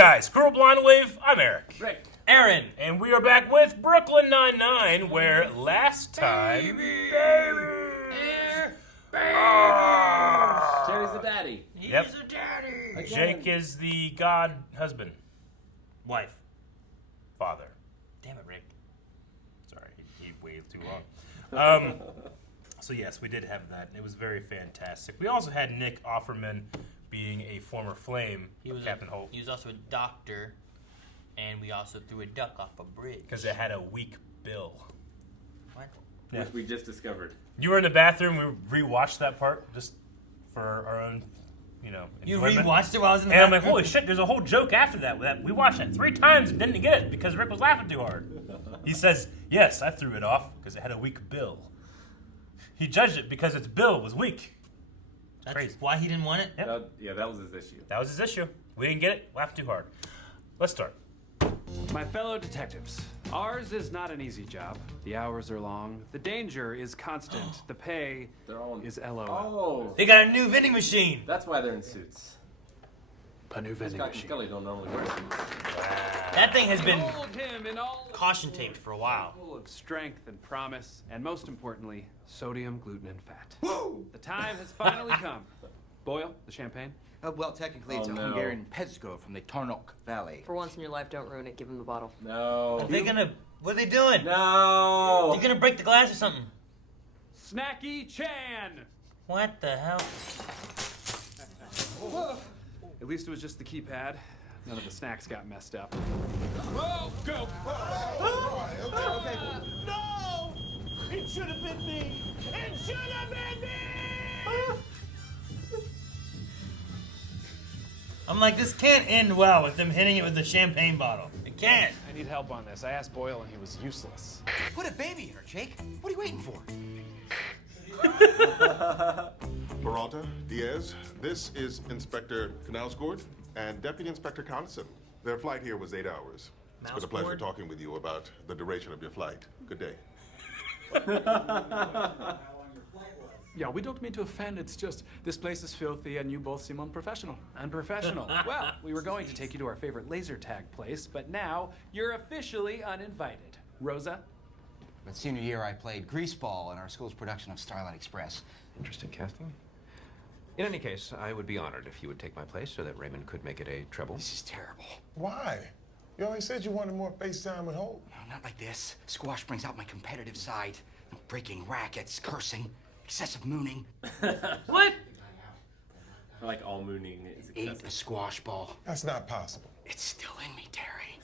guys, Squirrel Blind Wave, I'm Eric. Rick. Aaron. And we are back with Brooklyn Nine-Nine, where last time... Terry's the daddy. Yep. He's a daddy. Jake is the god husband. Wife. Father. Damn it, Rick. Sorry, he waited too long. So yes, we did have that. It was very fantastic. We also had Nick Offerman being a former Flame of Captain Holt. He was also a doctor, and we also threw a duck off a bridge. Because it had a weak bill. What? Yeah. Which we just discovered. You were in the bathroom. We rewatched that part just for our own, You enjoyment. rewatched it while I was in the And I'm bathroom? like, holy shit, there's a whole joke after that. We watched that 3 times and didn't get it because Rick was laughing too hard. He says, yes, I threw it off because it had a weak bill. He judged it because its bill was weak. That's Crazy. why he didn't want it? Yep. That was his issue. That was his issue. We didn't get it. Laughed too hard. Let's start. My fellow detectives, ours is not an easy job. The hours are long. The danger is constant. The pay is LOL. Oh, They got a new vending machine. that's why they're in suits. A new vending Scott and machine. Scully don't normally wear suits. That thing has been Hold him in all caution taped for a while. full of strength and promise, and most importantly, sodium, gluten, and fat. The time has finally come. Boyle, the champagne. Well, technically, it's Oh, a no. Hungarian Pezco from the Tarnok Valley. For once in your life, don't ruin it. Give him the bottle. No. Are they gonna... What are they doing? No. They're gonna break the glass or something. Snacky Chan! What the hell? At least it was just the keypad. None of the snacks got messed up. Whoa, go! No! It should have been me! It should have been me! I'm like, this can't end well with them hitting it with the champagne bottle. It can't. I need help on this. I asked Boyle and he was useless. Put a baby in her, Jake. What are you waiting for? Peralta, Diaz, this is Inspector Knausgård and Deputy Inspector Collison. Their flight here was 8 hours. It's been a pleasure Mouseboard? talking with you about the duration of your flight. Good day. Yeah, we don't mean to offend. It's just this place is filthy and you both seem unprofessional. Unprofessional. Well, we were going to take you to our favorite laser tag place, but now you're officially uninvited. Rosa? But senior year, I played greaseball in our school's production of Starlight Express. Interesting casting. In any case, I would be honored if you would take my place so that Raymond could make it a treble. This is terrible. Why? You always said you wanted more FaceTime with Holt. No, not like this. Squash brings out my competitive side. No breaking rackets, cursing, excessive mooning. What? I like all mooning is Ate a excessive. squash ball. That's not possible. It's still in me, Terry.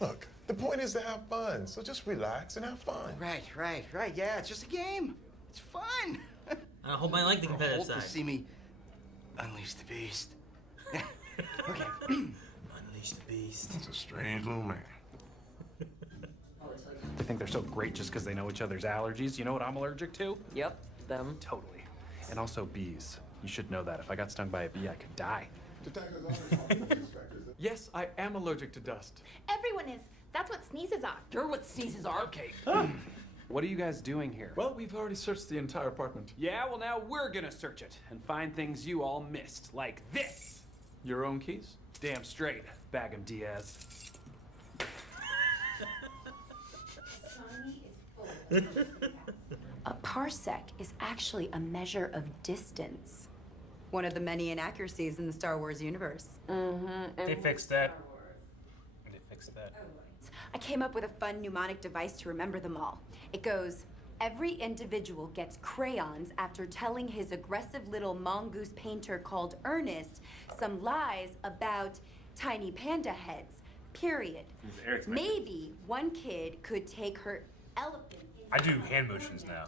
Look, the point is to have fun, so just relax and have fun. Right. Yeah, it's just a game. It's fun. I hope I like the competitive Hope side. to see me unleash the beast. Okay. Unleash the beast. He's a strange little man. They think they're so great just because they know each other's allergies. You know what I'm allergic to? Yep, them. Totally. And also bees. You should know that. If I got stung by a bee, I could die. Detectives always talking to inspectors. Yes, I am allergic to dust. Everyone is. That's what sneezes are. You're what sneezes are. Okay. What are you guys doing here? Well, we've already searched the entire apartment. Yeah, well now we're gonna search it and find things you all missed, like this. Your own keys? Damn straight, bag 'em Diaz. A parsec is actually a measure of distance. One of the many inaccuracies in the Star Wars universe. They fixed that. They fixed that. I came up with a fun mnemonic device to remember them all. It goes, every individual gets crayons after telling his aggressive little mongoose painter called Ernest some lies about tiny panda heads, period. Eric's method. Maybe one kid could take her elephant. I do hand motions now.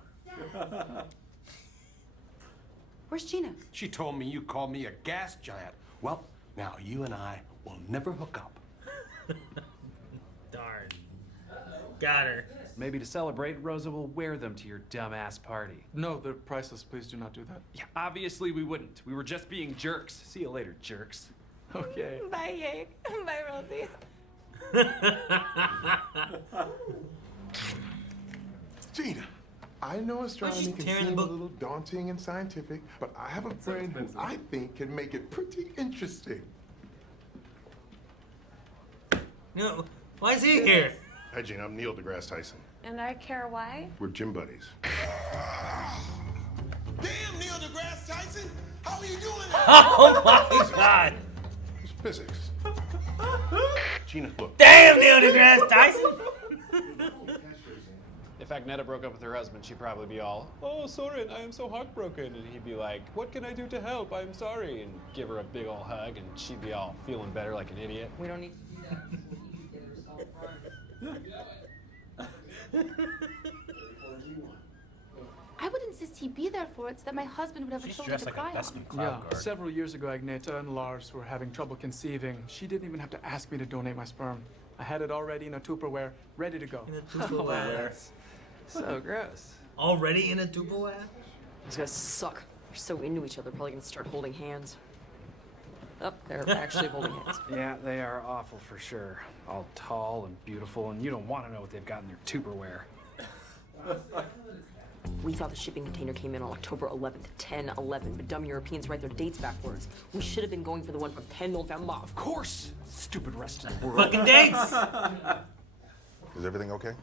Where's Gina? She told me you called me a gas giant. Well, now you and I will never hook up. Darn. Got her. Maybe to celebrate, Rosa will wear them to your dumbass party. No, they're priceless. Please do not do that. Yeah, obviously we wouldn't. We were just being jerks. See you later, jerks. Okay. Bye, Jake. Bye, Rosie. Gina, I know astronomy can tearing the seem a book? little daunting and scientific, but I have a friend who I think can make it pretty interesting. No, why is he here? Hi, Gene. I'm Neil deGrasse Tyson. And I care why? We're gym buddies. Damn, Neil deGrasse Tyson! How are you doing? Oh my God! It's physics. Gina, look. Damn, Neil deGrasse Tyson! If Agneta broke up with her husband, she'd probably be all, "Oh, Soren, I am so heartbroken." And he'd be like, "What can I do to help? I'm sorry." And give her a big ol' hug, and she'd be all feeling better like an idiot. We don't need to do that. I would insist he be there for it so that my husband would have a She's shoulder dressed to like a cry on. Bespin cloud guard. Several years ago, Agneta and Lars were having trouble conceiving. She didn't even have to ask me to donate my sperm. I had it already in a Tupperware, ready to go. In a Tupperware. So gross. Already in a Tupperware? These guys suck. They're so into each other, probably gonna start holding hands. Oh, they're actually holding hands. Yeah, they are awful for sure. All tall and beautiful, and you don't want to know what they've got in their Tupperware. We thought the shipping container came in on October 11th, 10/11, but dumb Europeans write their dates backwards. We should have been going for the one from 10 November. Of course! Stupid rest of the world. Fucking dates! Is everything okay?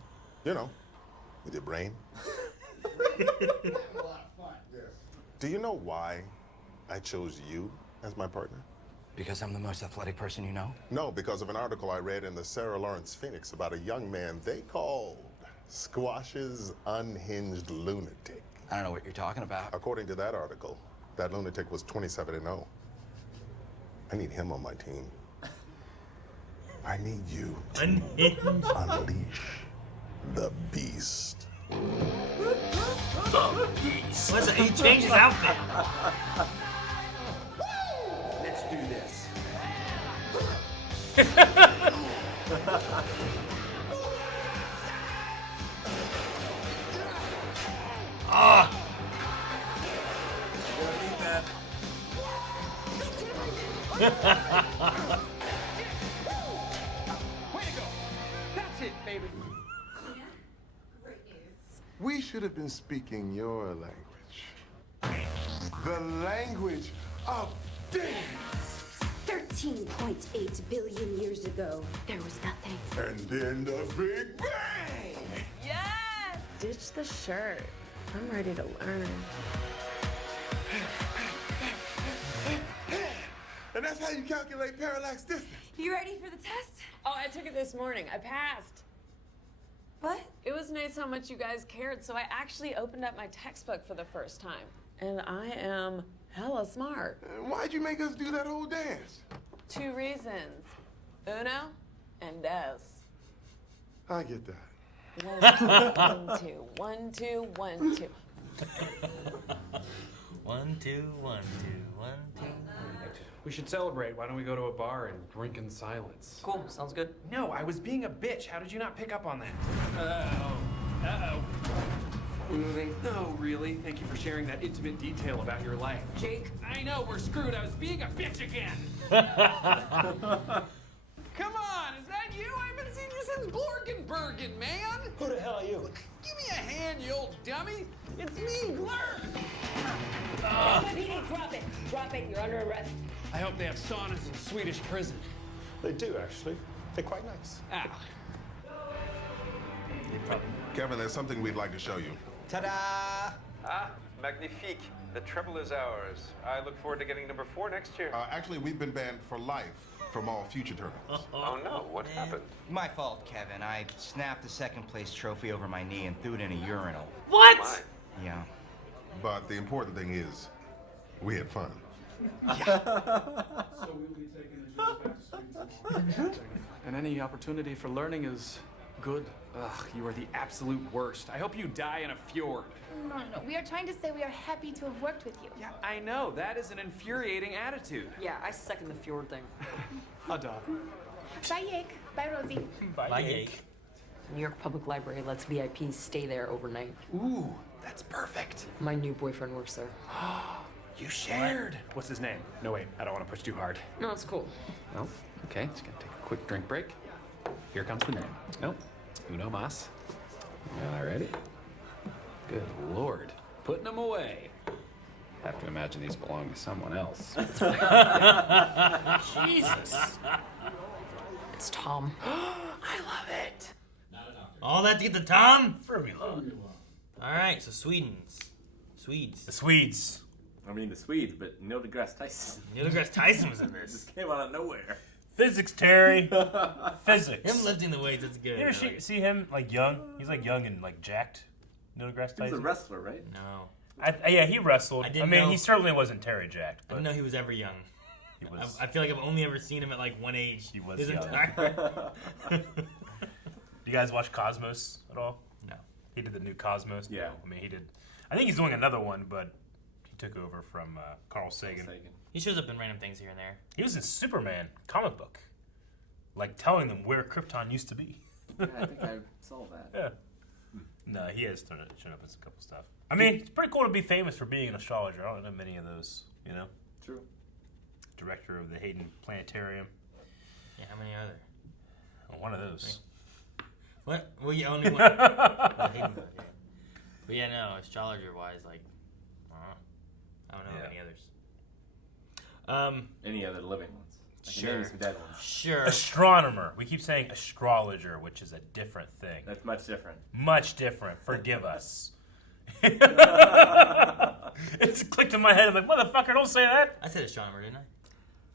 You know, with your brain. Do you know why I chose you as my partner? Because I'm the most athletic person you know? No, because of an article I read in the Sarah Lawrence Phoenix about a young man they called Squash's Unhinged Lunatic. I don't know what you're talking about. According to that article, that lunatic was 27-0. I need him on my team. I need you to unleash the beast. What's it? He changed his outfit. Let's do this. Ah! Way to go! That's it, baby! We should have been speaking your language. The language of dance. 13.8 billion years ago, there was nothing. And then the Big Bang. Yes! Ditch the shirt. I'm ready to learn. And that's how you calculate parallax distance. You ready for the test? Oh, I took it this morning. I passed. What? It was nice how much you guys cared, so I actually opened up my textbook for the first time. And I am hella smart. Why'd you make us do that whole dance? 2 reasons. Uno and dos. I get that. 1, 2, 1, 2, 1, 2. 1, 2, 1, 2, 1, 2. We should celebrate. Why don't we go to a bar and drink in silence? Cool, sounds good. No, I was being a bitch. How did you not pick up on that? Uh-oh. Uh-oh. We're moving. No, really. Thank you for sharing that intimate detail about your life. Jake. I know, we're screwed. I was being a bitch again. Come on, is that you? I haven't seen you since Blorkenbergen, man. Who the hell are you? Give me a hand, you old dummy. It's me, Blur. Drop it. Drop it. You're under arrest. I hope they have saunas in Swedish prison. They do, actually. They're quite nice. Ow. Kevin, there's something we'd like to show you. Ta-da! Ah, magnifique. The treble is ours. I look forward to getting number 4 next year. Actually, we've been banned for life from all future tournaments. Oh no, what happened? My fault, Kevin. I snapped the second place trophy over my knee and threw it in a urinal. What? Yeah. But the important thing is, we had fun. So we'll be taking the show back to Sweden. And any opportunity for learning is good. Ugh, you are the absolute worst. I hope you die in a fjord. No. We are trying to say we are happy to have worked with you. Yeah, I know. That is an infuriating attitude. Yeah, I second the fjord thing. Ada. Bye, Yake. Bye, Rosie. Bye, Jake. New York Public Library lets VIPs stay there overnight. Ooh, that's perfect. My new boyfriend works there. You shared. What's his name? No, wait. I don't want to push too hard. No, it's cool. No? Okay, just gonna take a quick drink break. Here comes the name. Nope. Uno mas. Alrighty. Good lord. Putting them away. Have to imagine these belong to someone else. Jesus. It's Tom. All that to get the Tom? Formula. All right, so Swedes. The Swedes. I mean the Swedes, but Neil deGrasse Tyson. Neil deGrasse Tyson was in this. Just came out of nowhere. Physics, Terry. Physics. Him lifting the weights, that's good. You ever see him like young? He's like young and like jacked. Neil deGrasse Tyson. He's a wrestler, right? No. Yeah, he wrestled. I mean, know- he certainly wasn't Terry jacked. I But didn't know he was ever young. he was. I feel like I've only ever seen him at like one age. He was his young. entire. You guys watch Cosmos at all? No. He did the new Cosmos. Yeah. I mean, he did. I think he's doing another one, but he took over from Carl Sagan. He shows up in random things here and there. He was in Superman comic book, like telling them where Krypton used to be. Yeah, I think I saw that. Yeah. No, he has shown up in a couple stuff. I mean, it's pretty cool to be famous for being an astrologer. I don't know many of those, you know? True. Director of the Hayden Planetarium. Yeah, how many are there? One of those. What? Well, you only one. But yeah, no, astrologer-wise, like, I don't know any others. Any other living ones? I can Sure. name some dead ones. Sure. Astronomer. We keep saying astrologer, which is a different thing. That's much different. Much different. Forgive us. It's clicked in my head. I'm like, motherfucker, don't say that. I said astronomer, didn't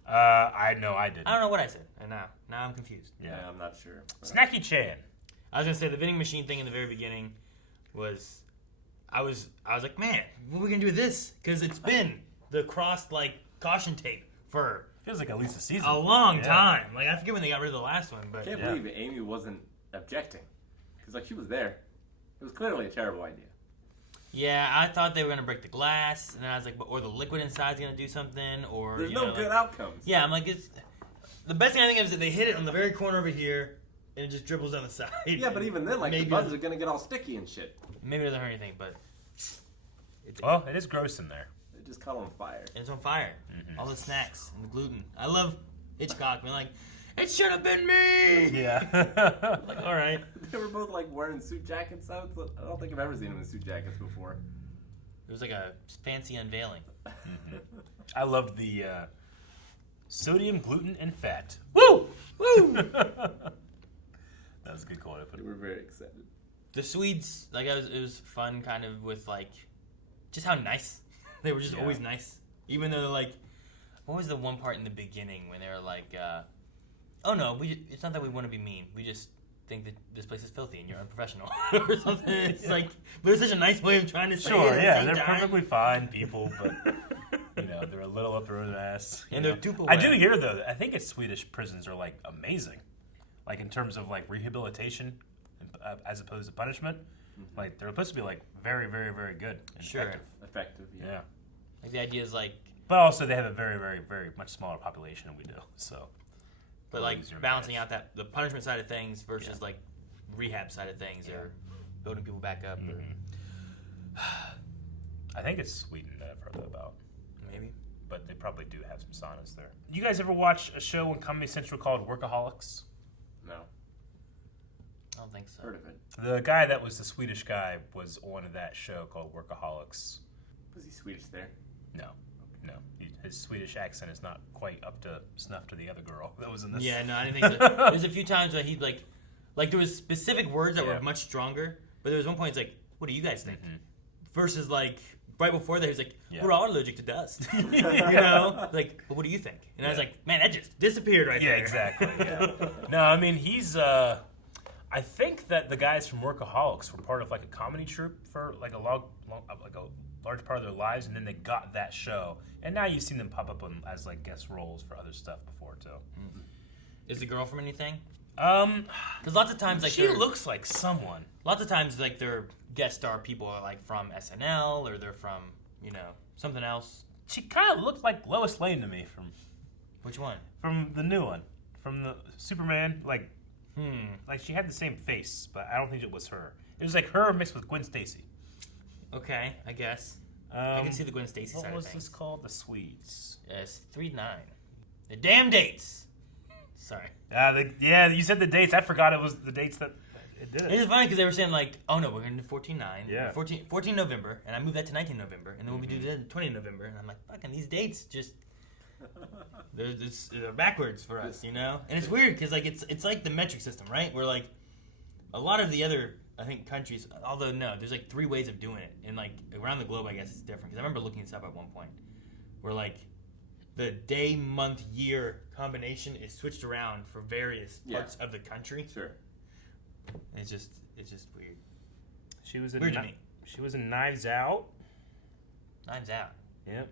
I? I know I didn't. I don't know what I said. And now I'm confused. Yeah, I'm not sure. Snacky Chan. I was gonna say the vending machine thing in the very beginning was, I was like, man, what are we gonna do with this? Because it's been the crossed like caution tape for feels like at least a season, a long time. Like I forget when they got rid of the last one, but I can't believe Amy wasn't objecting, because like she was there. It was clearly a terrible idea. Yeah, I thought they were gonna break the glass, and then I was like, or the liquid inside's gonna do something, or There's you no know, good like, outcomes. Yeah, I'm like, it's the best thing I think of is that they hit it on the very corner over here, and it just dribbles down the side. Yeah, but even then, like maybe the buttons are gonna get all sticky and shit. Maybe it doesn't hurt anything, but well, it is gross in there. It just caught on fire. And it's on fire. All the snacks and the gluten. I love Hitchcock being like, it should have been me. Yeah. Like, all right. They were both like wearing suit jackets. I don't think I've ever seen them in suit jackets before. It was like a fancy unveiling. I loved the sodium, gluten, and fat. Woo! Woo! That was a good call. We were very excited. The Swedes, like, it was fun kind of with, like, just how nice. They were just always nice. Even though, like, what was the one part in the beginning when they were like, oh no, it's not that we want to be mean. We just think that this place is filthy and you're unprofessional or something. It's like, but it's such a nice way of trying to say it. Sure, yeah, the they're same time. perfectly fine people, but you know they're a little up their own ass. And you they're know. duple I do web. hear though, I think Swedish prisons are like amazing, like in terms of like rehabilitation, as opposed to punishment. Like they're supposed to be like very, very, very good and Effective, yeah. Like the idea is like, But also they have a very, very, very much smaller population than we do. So, but like balancing out that the punishment side of things versus like rehab side of things or building people back up. Or, I think it's Sweden that I've heard about. Maybe. But they probably do have some saunas there. You guys ever watch a show on Comedy Central called Workaholics? No. I don't think so. Heard of it. The guy that was the Swedish guy was on that show called Workaholics. Was he Swedish there? No. No. His Swedish accent is not quite up to snuff to the other girl that was in this. Yeah, no, I didn't think so. There's a few times where he'd like there was specific words that were much stronger, but there was one point it's like, what do you guys think? Versus like right before that he was like, we're all allergic to dust. You know? Like, but what do you think? And I was like, man, that just disappeared right there. Yeah, exactly. Yeah. No, I mean he's I think that the guys from Workaholics were part of like a comedy troupe for like a large part of their lives, and then they got that show, and now you've seen them pop up as like guest roles for other stuff before too. Is the girl from anything? Because lots of times like she looks like someone. Lots of times like their guest star people are like from SNL or they're from something else. She kind of looked like Lois Lane to me from. Which one? From the new one, from the Superman. Like she had the same face, but I don't think it was her. It was like her mixed with Gwen Stacy. Okay, I guess. I can see the Gwen Stacy side of What was things. this called? The Swedes. It's 3-9. The damn dates. Sorry. You said the dates. I forgot it was the dates that it did. It's funny because they were saying like, oh no, we're going to do 14-9. Yeah. 14 November, and I moved that to 19 November, and then we'll be doing 20 November, and I'm like, fucking these dates just they're backwards for us, you know. And it's weird because like it's like the metric system, right? We're like, a lot of the other, I think, countries, although no, there's like 3 ways of doing it. And like around the globe, I guess it's different. Because I remember looking this up at one point where like the day, month, year combination is switched around for various parts of the country. Sure. And it's just weird. She was in Weird to me. She was in Knives Out. Knives Out. Yep.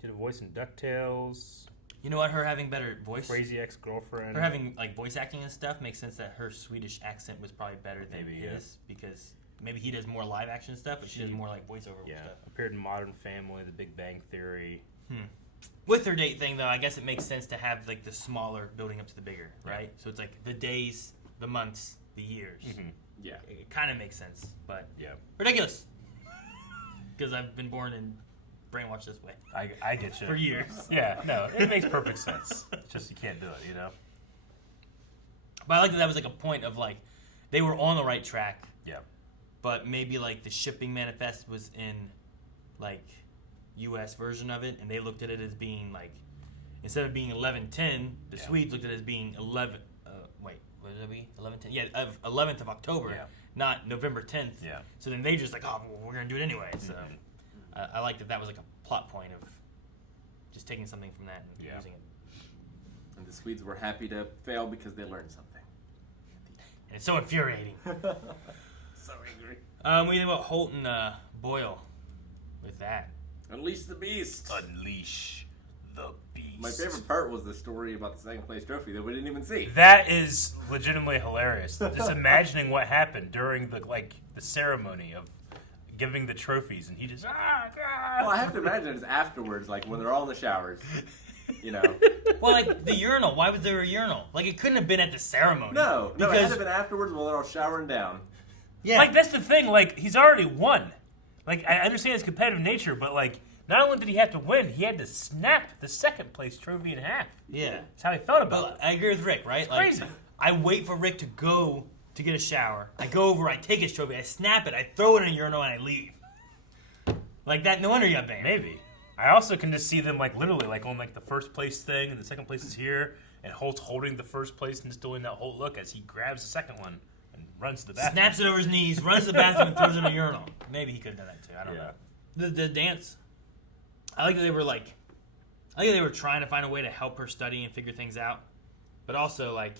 Did a voice in DuckTales. You know what? Her having better voice. Crazy Ex-Girlfriend. Her having like voice acting and stuff makes sense that her Swedish accent was probably better than his because maybe he does more live action stuff, but she does more like voiceover stuff. Appeared in Modern Family, The Big Bang Theory. With her date thing though, I guess it makes sense to have like the smaller building up to the bigger, right? So it's like the days, the months, the years. Yeah. It kind of makes sense, but ridiculous. Because I've been born and brainwashed this way. I get you. For years. Yeah, no, it makes perfect sense. It's just you can't do it, you know? But I like that was like a point of like, they were on the right track. Yeah. But maybe like the shipping manifest was in like US version of it, and they looked at it as being like, instead of being 11/10, the Swedes looked at it as being 11, what did it be? 11/10? Yeah, 11th of October, not November 10th. Yeah. So then they just like, oh, well, we're going to do it anyway. So I like that was like a plot point of just taking something from that and using it. And the Swedes were happy to fail because they learned something. And it's so infuriating. So angry. What do you think about Holt and Boyle with that? Unleash the beast. Unleash the beast. My favorite part was the story about the second place trophy that we didn't even see. That is legitimately hilarious. Just imagining what happened during the ceremony of giving the trophies, and he just Well, I have to imagine it's afterwards, like when they're all in the showers. You know. Well, like the urinal. Why was there a urinal? Like it couldn't have been at the ceremony. No, it had to have been afterwards while they're all showering down. Yeah. Like that's the thing. Like he's already won. Like I understand his competitive nature, but like not only did he have to win, he had to snap the second place trophy in half. Yeah. That's how he felt about it. I agree with Rick, right? It's like, crazy. I wait for Rick to go to get a shower. I go over, I take his trophy, I snap it, I throw it in a urinal, and I leave. Like that, no wonder you got banned. Maybe. I also can just see them like literally like on like the first place thing, and the second place is here, and Holt's holding the first place and just doing that whole look as he grabs the second one and runs to the bathroom. Snaps it over his knees, runs to the bathroom, and throws it in a urinal. Maybe he could have done that too. I don't know. The dance. I like that they were like, I think they were trying to find a way to help her study and figure things out, but also like,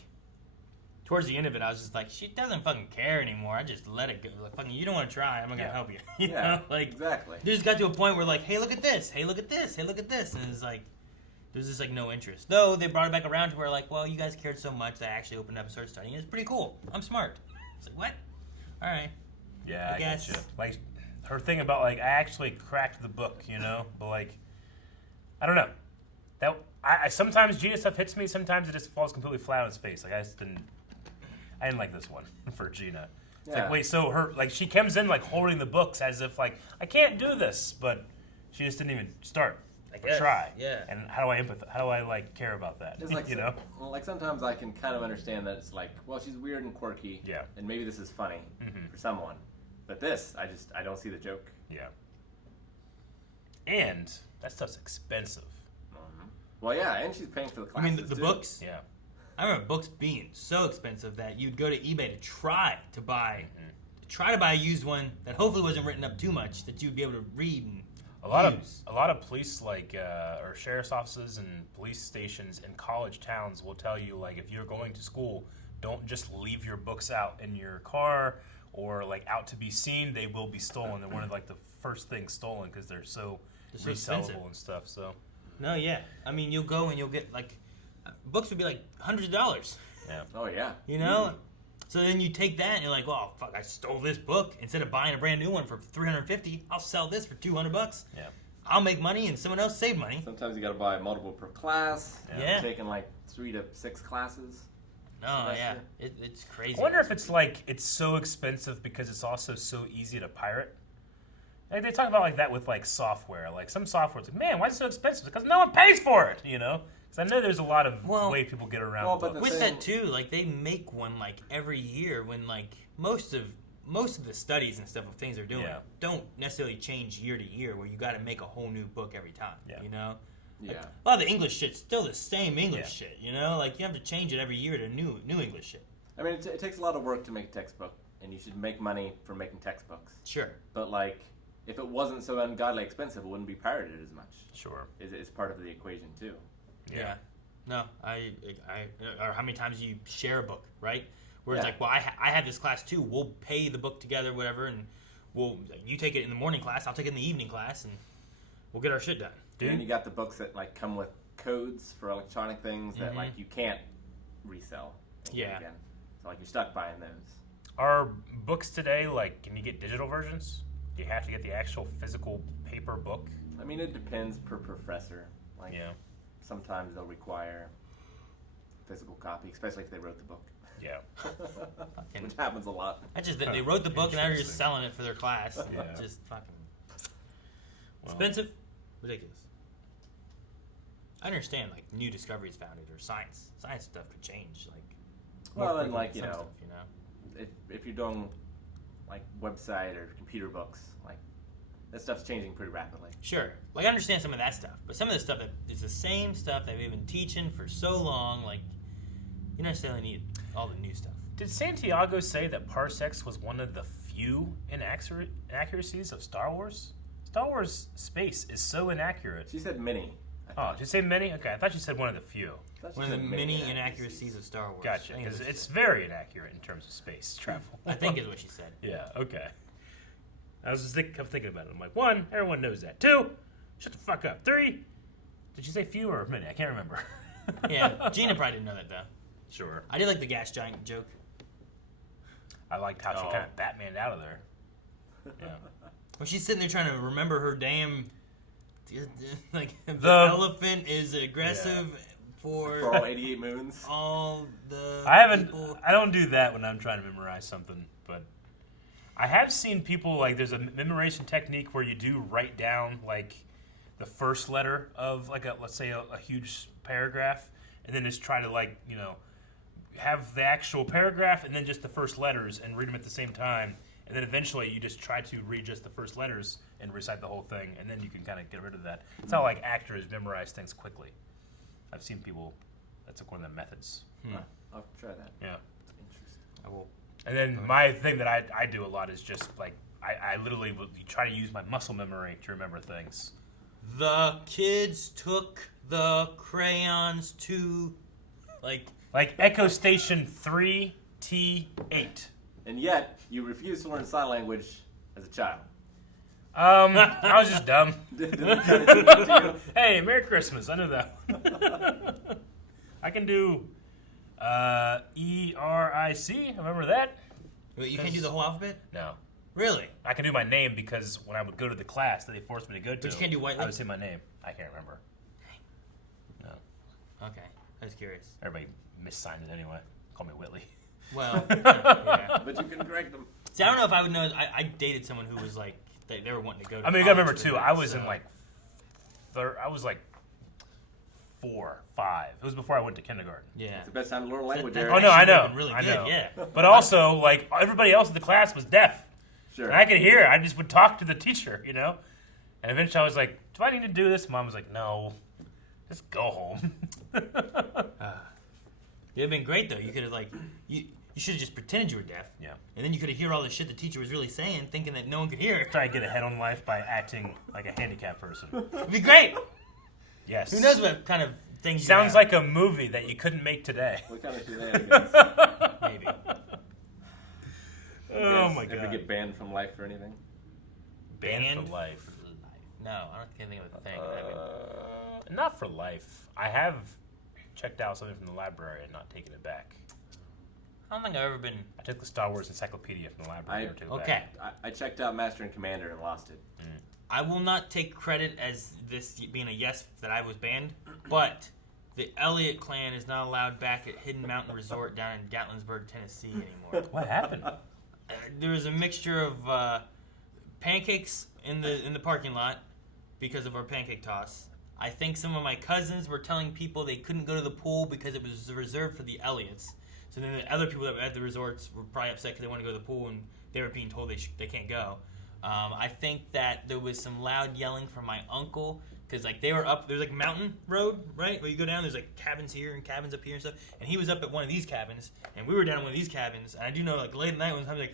towards the end of it, I was just like, she doesn't fucking care anymore. I just let it go. Like, fucking, you don't want to try. I'm not gonna help you. You know? Like, exactly. They just got to a point where like, hey, look at this. Hey, look at this. Hey, look at this. And it's like, there's just like no interest. Though they brought it back around to where like, well, you guys cared so much that I actually opened up and started studying. It's pretty cool. I'm smart. It's like, what? All right. Yeah, I guess. get you. Like her thing about like I actually cracked the book, you know, but like I don't know. That I sometimes Gina stuff hits me. Sometimes it just falls completely flat on its face. Like I didn't like this one for Gina. It's like, wait, so her like she comes in like holding the books as if like I can't do this, but she just didn't even start. guess, try. yeah. And how do I empathize? How do I like care about that? It's like, you know? Well, like sometimes I can kind of understand that it's like, well, she's weird and quirky. Yeah. And maybe this is funny for someone. But this, I don't see the joke. Yeah. And that stuff's expensive. Well, yeah, and she's paying for the I classes. mean, the too. books? Yeah. I remember books being so expensive that you'd go to eBay to try to buy a used one that hopefully wasn't written up too much that you'd be able to read and A lot use. of police or sheriff's offices and police stations in college towns will tell you like if you're going to school, don't just leave your books out in your car or like out to be seen. They will be stolen. They're one of like the first things stolen because they're so expensive resellable and stuff. So no, yeah. I mean, you'll go and you'll get like books would be like hundreds of dollars. Yeah. Oh yeah. You know. So then you take that and you're like, well, fuck, I stole this book. Instead of buying a brand new one for $350, I'll sell this for $200. Yeah. I'll make money and someone else save money. Sometimes you got to buy multiple per class. Yeah. I'm taking like 3 to 6 classes. Oh yeah, it's crazy. I wonder if it's like it's so expensive because it's also so easy to pirate. Like they talk about like that with like software. Like some software, it's like, man, why is it so expensive? Because no one pays for it, you know. Because I know there's a lot of way people get around. With that too, like they make one like every year when like most of the studies and stuff of things they're doing don't necessarily change year to year. Where you got to make a whole new book every time. You know. Yeah. Like, a lot of the English shit's still the same English shit. You know, like you have to change it every year to new English shit. I mean, it takes a lot of work to make a textbook, and you should make money for making textbooks. Sure. But, like, if it wasn't so ungodly expensive, it wouldn't be pirated as much. Sure. It's part of the equation, too. Yeah. No, or how many times you share a book, right? Where it's like, well, I have this class too. We'll pay the book together, whatever, and you take it in the morning class, I'll take it in the evening class, and we'll get our shit done. And then you got the books that like come with codes for electronic things that like you can't resell. Again. So like you're stuck buying those. Are books today like? Can you get digital versions? Do you have to get the actual physical paper book? I mean, it depends per professor. Like, sometimes they'll require physical copy, especially if they wrote the book. Yeah. Which happens a lot. I just they wrote the book and now they're just selling it for their class. Just fucking expensive, ridiculous. I understand like new discoveries founded or science stuff could change like. Well, and like stuff, if you're doing like website or computer books, like that stuff's changing pretty rapidly. Sure, like I understand some of that stuff, but some of the stuff that is the same stuff that we've been teaching for so long, like you don't necessarily need all the new stuff. Did Santiago say that parsecs was one of the few inaccuracies of Star Wars? Star Wars space is so inaccurate. She said many. Oh, did you say many? Okay, I thought you said one of the few. One of the many inaccuracies of Star Wars. Gotcha, because it's very inaccurate in terms of space travel. I think is what she said. Yeah, okay. I was just kept thinking about it. I'm like, 1, everyone knows that. 2, shut the fuck up. 3, did you say few or many? I can't remember. Yeah, Gina probably didn't know that though. Sure. I did like the gas giant joke. I liked how she kind of Batmaned out of there. Yeah. When she's sitting there trying to remember her damn, like the elephant is aggressive for all 88 moons. All the I don't do that when I'm trying to memorize something, but I have seen people like there's a memorization technique where you do write down like the first letter of like let's say a huge paragraph, and then just try to like have the actual paragraph and then just the first letters and read them at the same time. And then eventually you just try to read just the first letters and recite the whole thing, and then you can kind of get rid of that. It's how like actors memorize things quickly. I've seen people, that's like one of the methods. I'll try that. Yeah. Interesting. I will. And then my thing that I do a lot is just like, I literally will try to use my muscle memory to remember things. The kids took the crayons to, like Echo Station 3T8. And yet, you refuse to learn sign language as a child. I was just dumb. Hey, Merry Christmas. I know that one. I can do ERIC. I remember that. Wait, you can't do the whole alphabet? No. Really? I can do my name because when I would go to the class that they forced me to go to, but you can't do Whiteley? I would say my name. I can't remember. No. Okay. I was curious. Everybody missigned it anyway. Call me Whitley. Well, yeah. But you can correct them. See, I don't know if I would know. I dated someone who was like, they were wanting to go to I mean, you gotta remember college too, for I that, was so. in like, I was like 4, 5. It was before I went to kindergarten. Yeah. It's the best time to learn a language. Oh no, I know. Really I good, know. yeah. But also, like everybody else in the class was deaf. Sure. And I could hear. I just would talk to the teacher, And eventually, I was like, "Do I need to do this?" Mom was like, "No, just go home." It'd have been great though. You could have like you should have just pretended you were deaf. Yeah. And then you could have hear all the shit the teacher was really saying, thinking that no one could hear. Try to get ahead on life by acting like a handicapped person. It'd be great. Yes. Who knows what kind of things? Sounds like a movie that you couldn't make today. What kind of shenanigans? Maybe. Oh my god. Ever get banned from life for anything? Banned for life? No, I can't think of a thing. Not for life. I have checked out something from the library and not taken it back. I don't think I've ever been. I took the Star Wars encyclopedia from the library. Okay. I checked out Master and Commander and lost it. I will not take credit as this being a yes that I was banned, but the Elliott clan is not allowed back at Hidden Mountain Resort down in Gatlinburg, Tennessee anymore. What happened? There was a mixture of pancakes in the parking lot because of our pancake toss. I think some of my cousins were telling people they couldn't go to the pool because it was reserved for the Elliots. So then the other people that were at the resorts were probably upset because they wanted to go to the pool and they were being told they can't go. I think that there was some loud yelling from my uncle because like they were up. There's like mountain road, right, where you go down. There's like cabins here and cabins up here and stuff. And he was up at one of these cabins, and we were down at one of these cabins. And I do know like late at night when sometimes like,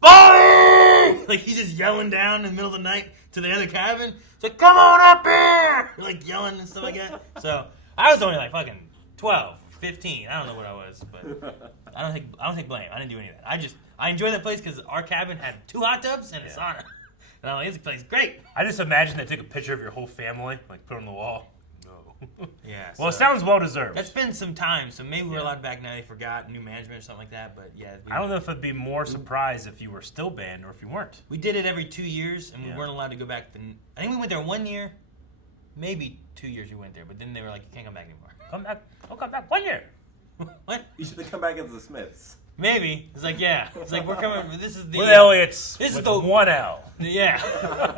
Bobby! Like he's just yelling down in the middle of the night to the other cabin. It's like, come on up here! Like yelling and stuff like that. So I was only like fucking 12, 15. I don't know what I was, but I don't take blame. I didn't do any of that. I enjoyed that place because our cabin had 2 hot tubs and a sauna. And I'm like, this place is great. I just imagine they took a picture of your whole family, like put it on the wall. No. Yeah. Well, it sounds well deserved. That's been some time, so maybe we're allowed back now. They forgot new management or something like that. But yeah, I don't know if it'd be more surprised if you were still banned or if you weren't. We did it every 2 years, and we weren't allowed to go back. I think we went there 1 year, maybe 2 years we went there. But then they were like, you can't come back anymore. Come back. Don't come back 1 year. What? You should have come back as the Smiths. Maybe. It's like, yeah. It's like, we're coming. This is the. With Elliott's. This with is the 1 L. Yeah.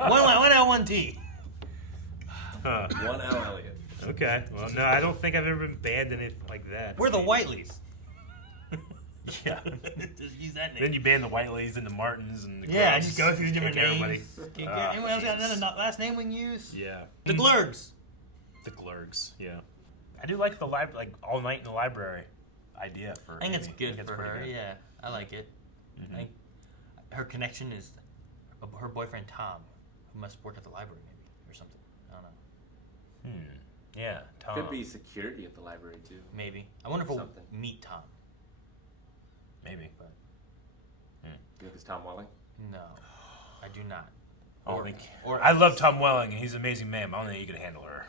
1 L, 1 T. 1 L Elliott. Okay. Well, no, I don't think I've ever been banned in anything like that. We're the Whiteleys. Yeah. Just use that name. Then you ban the Whiteleys and the Martins and the Yeah, Groves. just go through different Everybody. names. Anyone else got another last name we can use? Yeah. The Glurgs. The Glurgs, yeah. I do like the like all night in the library idea for I think it's Amy. good I think for pretty her. good. Yeah, I like it. I think her connection is her boyfriend Tom, who must work at the library maybe or something. I don't know. Yeah, Tom. Could be security at the library too. Maybe. I wonder if we'll meet Tom. Maybe. But you think it's Tom Welling? no, I do not. I love Tom Welling, and he's an amazing man, but I don't think he could handle her.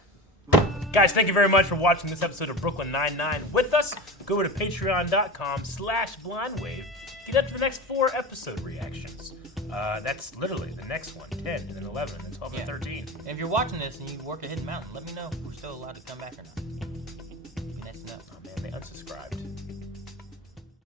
Guys, thank you very much for watching this episode of Brooklyn Nine-Nine with us. Go over to patreon.com/blindwave. Get up to the next 4 episode reactions. That's literally the next one, 10, and then 11, and then 12, and 13. And if you're watching this and you work at Hidden Mountain, let me know if we're still allowed to come back or not. It'd be nice to know. Oh man, they unsubscribed.